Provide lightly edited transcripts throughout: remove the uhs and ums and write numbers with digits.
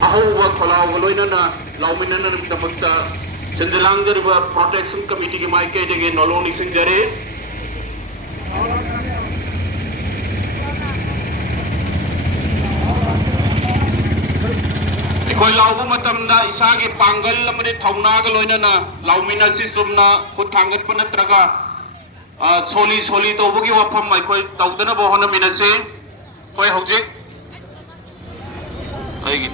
अहौबा थोलावगा लोइनना लाउमिननदमक्ता सिंजलांगरबा protection committee की माइकेदगे नलोनी सिंजरे कोई लाउबा मतमदा इसागे पांगल लमने थौनागा लोइनना लाउमिनसि सुमना खुद थांगतप नत्रगा सोली सोली तौबगी वफम कोई तौदनबो होनमिनसे कोई हौजिक आएगी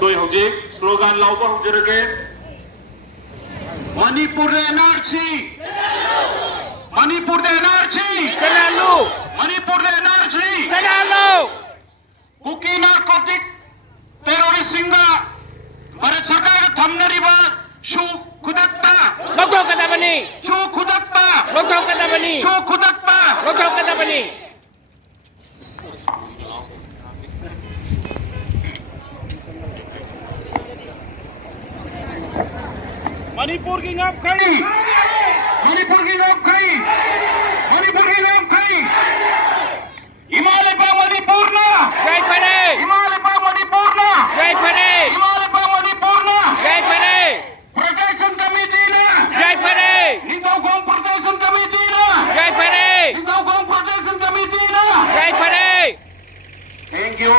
कोई होगी स्लोगन लाउबा हुजरगे मणिपुर एनआरसी मणिपुर एनआरसी चनालो मणिपुर एनआरसी चनालो कुकी नार्कोटिक टेररिस्ट सिंगा भारत सरकार थमनरिबा शु खुदत्ता लोटो कदबनी शु खुदत्ता लोटो कदबनी शु खुदत्ता लोटो कदबनी मणिपुर की नाम खाई मणिपुर की नाम खाई मणिपुर की नाम खाई हिमालय पा मणिपुर ना जय फरे हिमालय पा मणिपुर ना जय फरे हिमालय पा मणिपुर ना जय फरे प्रोटेक्शन कमिटी ना जय फरे निंदाओं प्रोटेक्शन कमिटी ना जय फरे निंदाओं प्रोटेक्शन कमिटी ना जय फरे थैंक यू